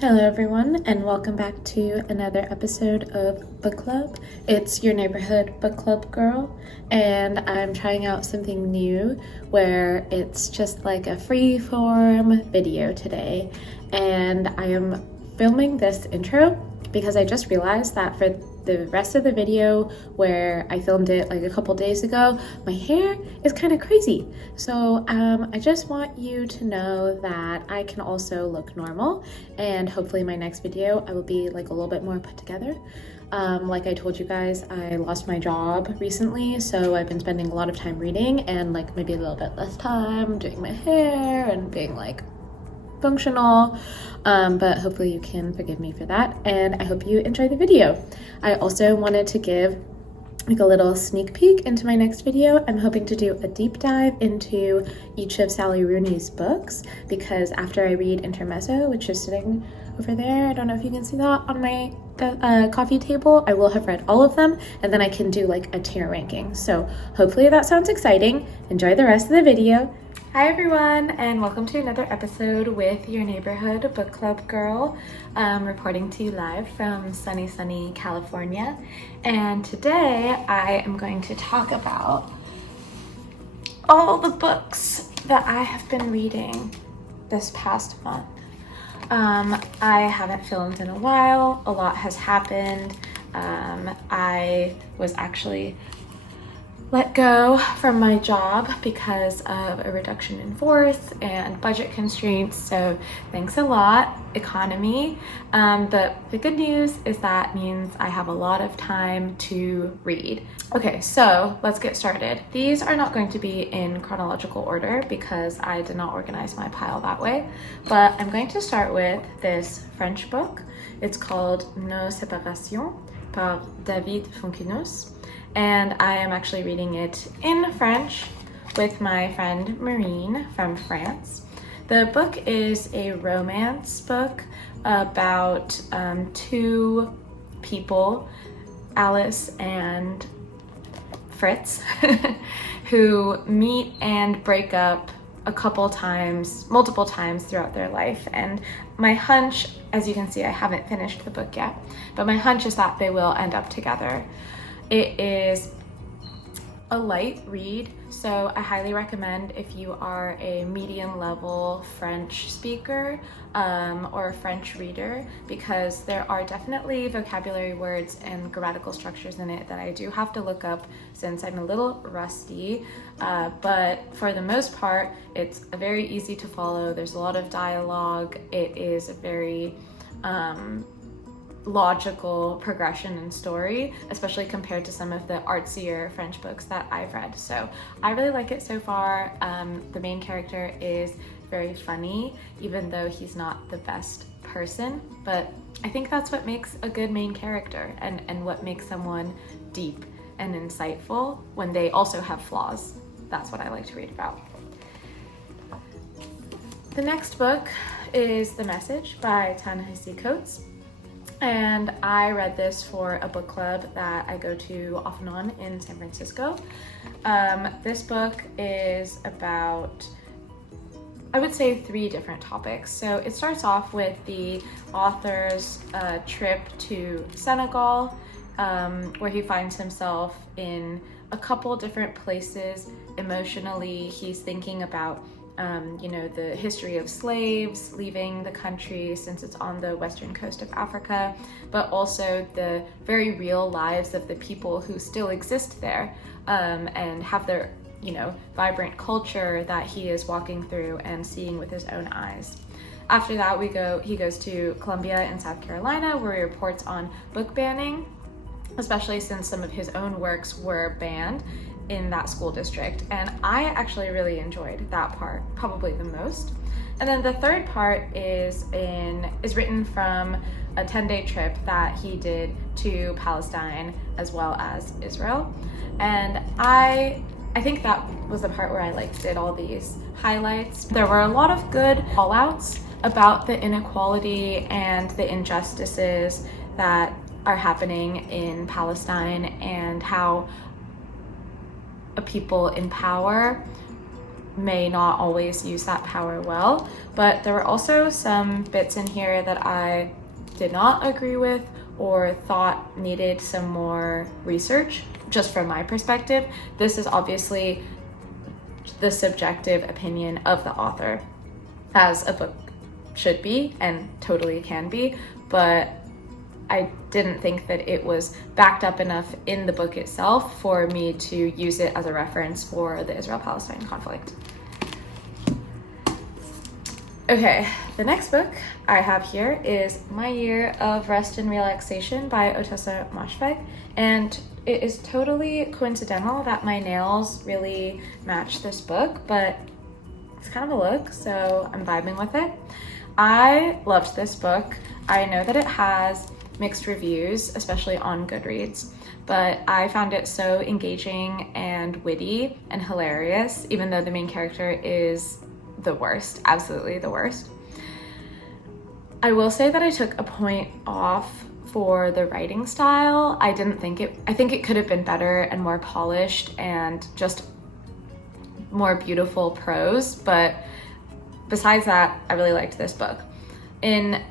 Hello everyone, and welcome back to another episode of Book Club. It's your neighborhood book club girl, and I'm trying out something new where it's just like a free-form video today. And I am filming this intro because I just realized that for the rest of the video where I filmed it like a couple days ago, my hair is kind of crazy. So I just want you to know that I can also look normal, and hopefully my next video I will be like a little bit more put together. Like I told you guys, I lost my job recently, so I've been spending a lot of time reading and like maybe a little bit less time doing my hair and being like functional, but hopefully you can forgive me for that, and I hope you enjoy the video. I also wanted to give like a little sneak peek into my next video. I'm hoping to do a deep dive into each of Sally Rooney's books, because after I read Intermezzo, which is sitting over there, I don't know if you can see that on my coffee table, I will have read all of them, and then I can do like a tier ranking. So hopefully that sounds exciting. Enjoy the rest of the video. Hi everyone, and welcome to another episode with your neighborhood book club girl, reporting to you live from sunny California. And today I am going to talk about all the books that I have been reading this past month. I haven't filmed in a while. A lot has happened. I was actually let go from my job because of a reduction in force and budget constraints, so thanks a lot, economy. But the good news is that means I have a lot of time to read. Okay, so let's get started. These are not going to be in chronological order because I did not organize my pile that way, but I'm going to start with this French book. It's called Nos Séparations par David Foenkinos. And I am actually reading it in French with my friend Marine from France. The book is a romance book about two people, Alice and Fritz, who meet and break up a couple times, multiple times throughout their life. And my hunch, as you can see, I haven't finished the book yet, but my hunch is that they will end up together. It is a light read, so I highly recommend if you are a medium level French speaker or a French reader, because there are definitely vocabulary words and grammatical structures in it that I do have to look up since I'm a little rusty, but for the most part it's very easy to follow. There's a lot of dialogue. It is a very logical progression and story, especially compared to some of the artsier French books that I've read. So I really like it so far. The main character is very funny, even though he's not the best person, but I think that's what makes a good main character and what makes someone deep and insightful when they also have flaws. That's what I like to read about. The next book is The Message by Ta-Nehisi, and I read this for a book club that I go to off and on in San Francisco. This book is about, I would say, 3 different topics. So it starts off with the author's trip to Senegal, where he finds himself in a couple different places emotionally. He's thinking about the history of slaves leaving the country since it's on the western coast of Africa, but also the very real lives of the people who still exist there and have their, vibrant culture that he is walking through and seeing with his own eyes. After that, he goes to Columbia in South Carolina, where he reports on book banning, especially since some of his own works were banned in that school district, and I actually really enjoyed that part probably the most. And then the third part is written from a 10-day trip that he did to Palestine as well as Israel, and I think that was the part where I did all these highlights. There were a lot of good call-outs about the inequality and the injustices that are happening in Palestine, and how a people in power may not always use that power well, but there were also some bits in here that I did not agree with or thought needed some more research, just from my perspective. This is obviously the subjective opinion of the author, as a book should be and totally can be, but I didn't think that it was backed up enough in the book itself for me to use it as a reference for the Israel-Palestine conflict. Okay, the next book I have here is My Year of Rest and Relaxation by Otessa Moshfegh, and it is totally coincidental that my nails really match this book, but it's kind of a look, so I'm vibing with it. I loved this book. I know that it has mixed reviews, especially on Goodreads, but I found it so engaging and witty and hilarious, even though the main character is the worst, absolutely the worst. I will say that I took a point off for the writing style. I think it could have been better and more polished and just more beautiful prose, but besides that, I really liked this book. In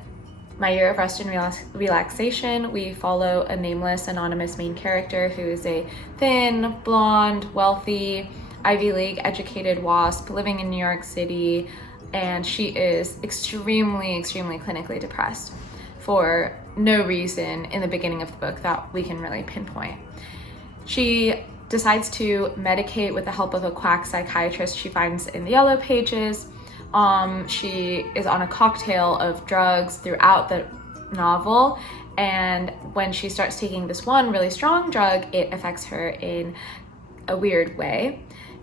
My Year of Rest and Relaxation, we follow a nameless, anonymous main character who is a thin, blonde, wealthy, Ivy League educated WASP living in New York City, and she is extremely, extremely clinically depressed for no reason in the beginning of the book that we can really pinpoint. She decides to medicate with the help of a quack psychiatrist she finds in the Yellow Pages. She is on a cocktail of drugs throughout the novel, and when she starts taking this one really strong drug, it affects her in a weird way.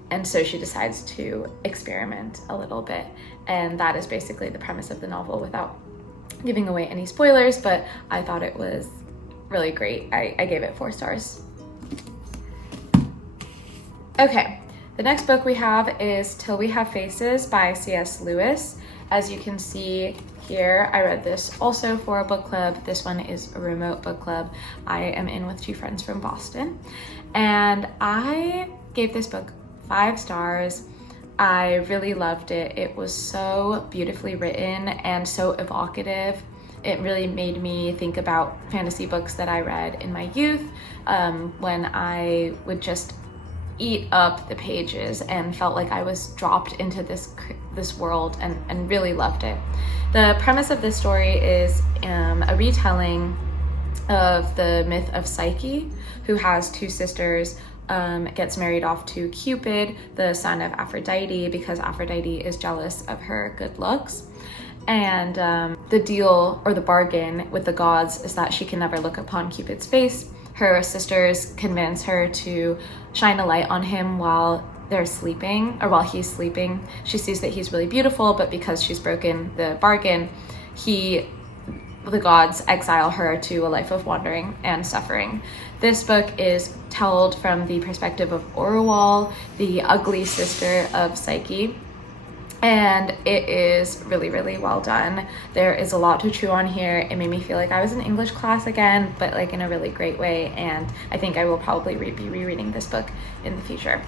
And so she decides to experiment a little bit. And that is basically the premise of the novel without giving away any spoilers, but I thought it was really great. I gave it 4 stars. Okay, the next book we have is Till We Have Faces by C.S. Lewis. As you can see here, I read this also for a book club. This one is a remote book club. I am in with 2 friends from Boston. And I gave this book 5 stars. I really loved it. It was so beautifully written and so evocative. It really made me think about fantasy books that I read in my youth, when I would just eat up the pages and felt like I was dropped into this world, and really loved it. The premise of this story is a retelling of the myth of Psyche, who has 2 sisters, gets married off to Cupid, the son of Aphrodite, because Aphrodite is jealous of her good looks. And the deal, or the bargain with the gods, is that she can never look upon Cupid's face. Her sisters convince her to shine a light on him while they're sleeping, or while he's sleeping. She sees that he's really beautiful, but because she's broken the bargain, the gods exile her to a life of wandering and suffering. This book is told from the perspective of Orual, the ugly sister of Psyche, and it is really, really well done. There is a lot to chew on here. It made me feel like I was in English class again, but like in a really great way, and I think I will probably be rereading this book in the future.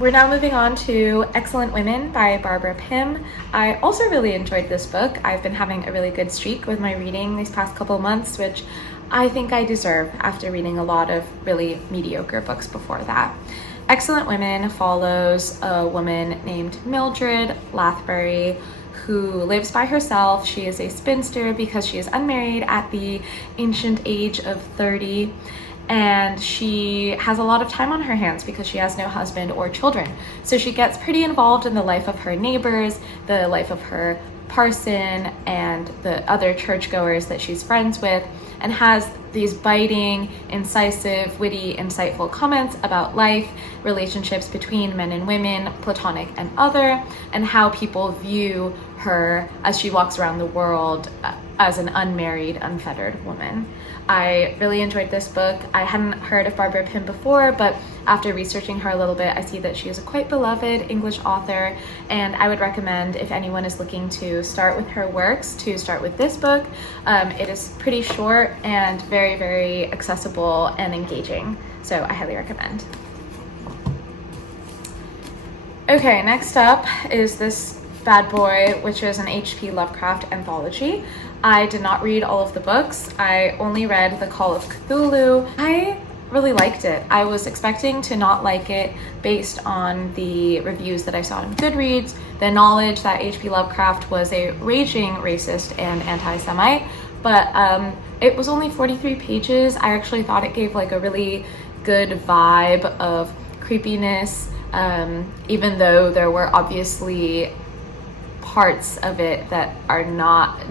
We're now moving on to Excellent Women by Barbara Pym. I also really enjoyed this book. I've been having a really good streak with my reading these past couple months, which I think I deserve after reading a lot of really mediocre books before that. Excellent Women follows a woman named Mildred Lathbury, who lives by herself. She is a spinster because she is unmarried at the ancient age of 30. And she has a lot of time on her hands because she has no husband or children. So she gets pretty involved in the life of her neighbors, the life of her parson, and the other churchgoers that she's friends with, and has these biting, incisive, witty, insightful comments about life, relationships between men and women, platonic and other, and how people view her as she walks around the world as an unmarried, unfettered woman. I really enjoyed this book. I hadn't heard of Barbara Pym before, but after researching her a little bit, I see that she is a quite beloved English author, and I would recommend, if anyone is looking to start with her works, to start with this book. It is pretty short and very, very accessible and engaging, so I highly recommend. Okay, next up is this bad boy, which is an H.P. Lovecraft anthology. I did not read all of the books. I only read The Call of Cthulhu. I really liked it. I was expecting to not like it based on the reviews that I saw on Goodreads, the knowledge that H.P. Lovecraft was a raging racist and anti-Semite, but it was only 43 pages. I actually thought it gave like a really good vibe of creepiness, even though there were obviously parts of it that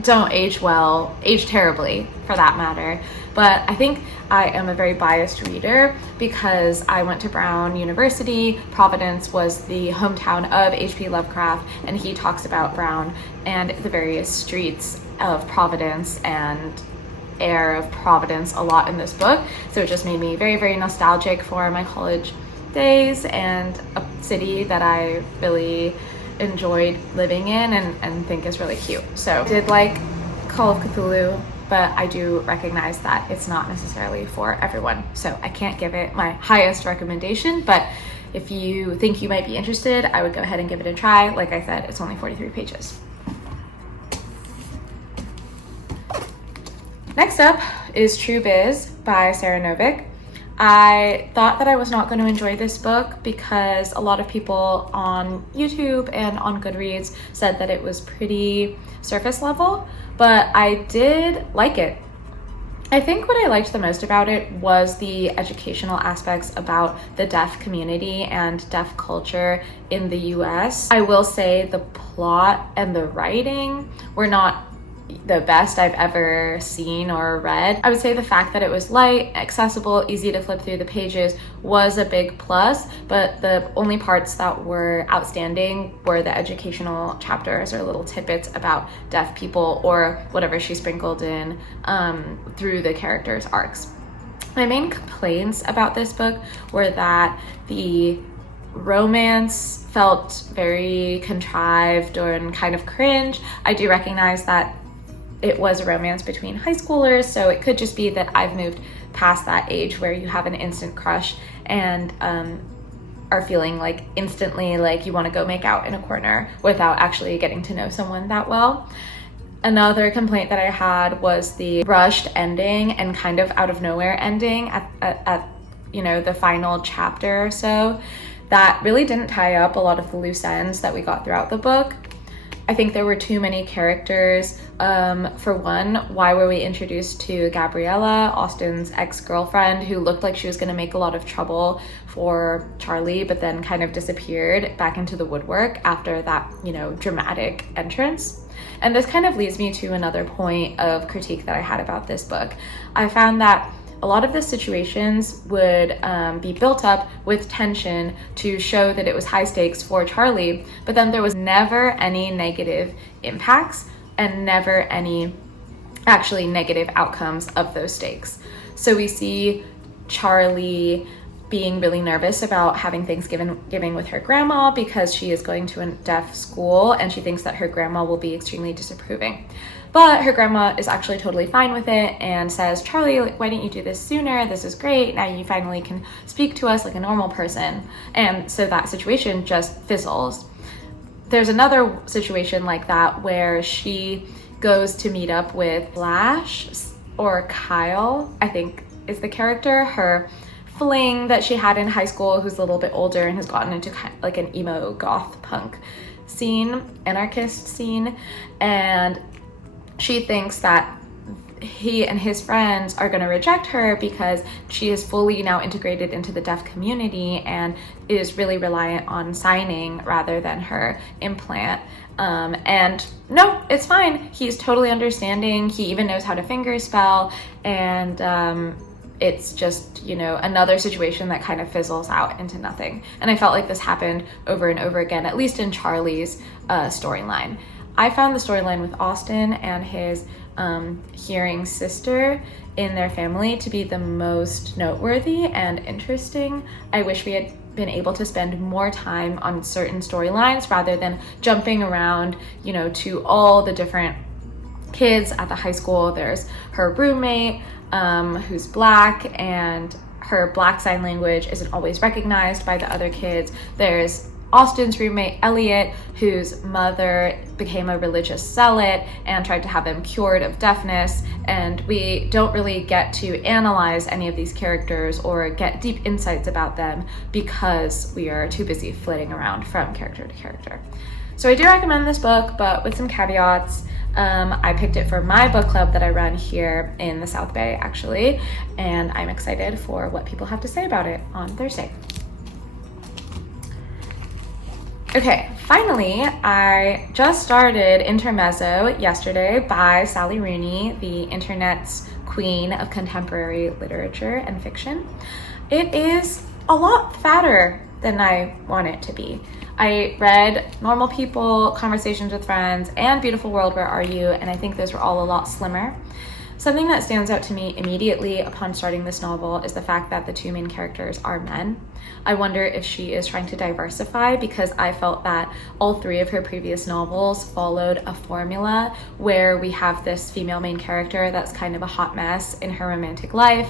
don't age well, age terribly for that matter. But I think I am a very biased reader because I went to Brown University. Providence was the hometown of H.P. Lovecraft, and he talks about Brown and the various streets of Providence and air of Providence a lot in this book. So it just made me very, very nostalgic for my college days and a city that I really enjoyed living in and think is really cute. So I did like Call of Cthulhu, but I do recognize that it's not necessarily for everyone. So I can't give it my highest recommendation, but if you think you might be interested, I would go ahead and give it a try. Like I said, it's only 43 pages. Next up is True Biz by Sara Novic. I thought that I was not going to enjoy this book because a lot of people on YouTube and on Goodreads said that it was pretty surface level, but I did like it. I think what I liked the most about it was the educational aspects about the deaf community and deaf culture in the US. I will say the plot and the writing were not the best I've ever seen or read. I would say the fact that it was light, accessible, easy to flip through the pages was a big plus, but the only parts that were outstanding were the educational chapters or little tidbits about deaf people or whatever she sprinkled in through the characters' arcs. My main complaints about this book were that the romance felt very contrived and kind of cringe. I do recognize that it was a romance between high schoolers, so it could just be that I've moved past that age where you have an instant crush and are feeling like instantly like you want to go make out in a corner without actually getting to know someone that well. Another complaint that I had was the rushed ending and kind of out of nowhere ending at the final chapter or so. That really didn't tie up a lot of the loose ends that we got throughout the book. I think there were too many characters. For one, why were we introduced to Gabriella, Austin's ex-girlfriend, who looked like she was going to make a lot of trouble for Charlie, but then kind of disappeared back into the woodwork after that, dramatic entrance? And this kind of leads me to another point of critique that I had about this book. I found that a lot of the situations would be built up with tension to show that it was high stakes for Charlie, but then there was never any negative impacts and never any actually negative outcomes of those stakes. So we see Charlie being really nervous about having Thanksgiving with her grandma because she is going to a deaf school and she thinks that her grandma will be extremely disapproving. But her grandma is actually totally fine with it and says, Charlie, why didn't you do this sooner? This is great. Now you finally can speak to us like a normal person. And so that situation just fizzles. There's another situation like that where she goes to meet up with Flash, or Kyle, I think is the character, her fling that she had in high school, who's a little bit older and has gotten into like an emo goth punk scene, anarchist scene. And she thinks that he and his friends are going to reject her because she is fully now integrated into the deaf community and is really reliant on signing rather than her implant. And no, it's fine. He's totally understanding. He even knows how to finger spell. And it's just, another situation that kind of fizzles out into nothing. And I felt like this happened over and over again, at least in Charlie's storyline. I found the storyline with Austin and his hearing sister in their family to be the most noteworthy and interesting. I wish we had been able to spend more time on certain storylines rather than jumping around, to all the different kids at the high school. There's her roommate, who's Black, and her Black sign language isn't always recognized by the other kids. There's Austin's roommate Elliot, whose mother became a religious zealot and tried to have him cured of deafness. And we don't really get to analyze any of these characters or get deep insights about them because we are too busy flitting around from character to character. So I do recommend this book, but with some caveats. I picked it for my book club that I run here in the South Bay, actually, and I'm excited for what people have to say about it on Thursday. Okay, finally, I just started Intermezzo yesterday by Sally Rooney, the internet's queen of contemporary literature and fiction. It is a lot fatter than I want it to be. I read Normal People, Conversations with Friends, and Beautiful World, Where Are You? And I think those were all a lot slimmer. Something that stands out to me immediately upon starting this novel is the fact that the two main characters are men. I wonder if she is trying to diversify, because I felt that all three of her previous novels followed a formula where we have this female main character that's kind of a hot mess in her romantic life.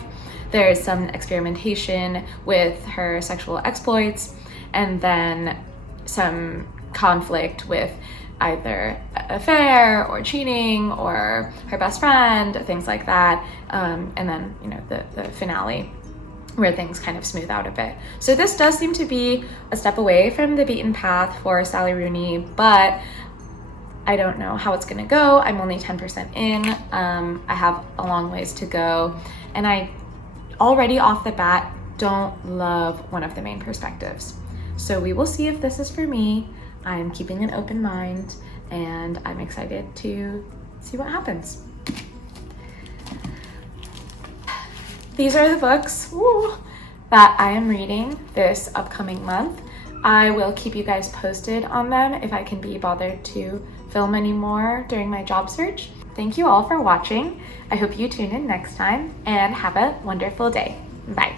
There's some experimentation with her sexual exploits, and then some conflict with either affair or cheating or her best friend, things like that. And then, the finale where things kind of smooth out a bit. So this does seem to be a step away from the beaten path for Sally Rooney, but I don't know how it's gonna go. I'm only 10% in. I have a long ways to go. And I already off the bat don't love one of the main perspectives. So we will see if this is for me. I'm keeping an open mind, and I'm excited to see what happens. These are the books that I am reading this upcoming month. I will keep you guys posted on them if I can be bothered to film any more during my job search. Thank you all for watching. I hope you tune in next time, and have a wonderful day. Bye.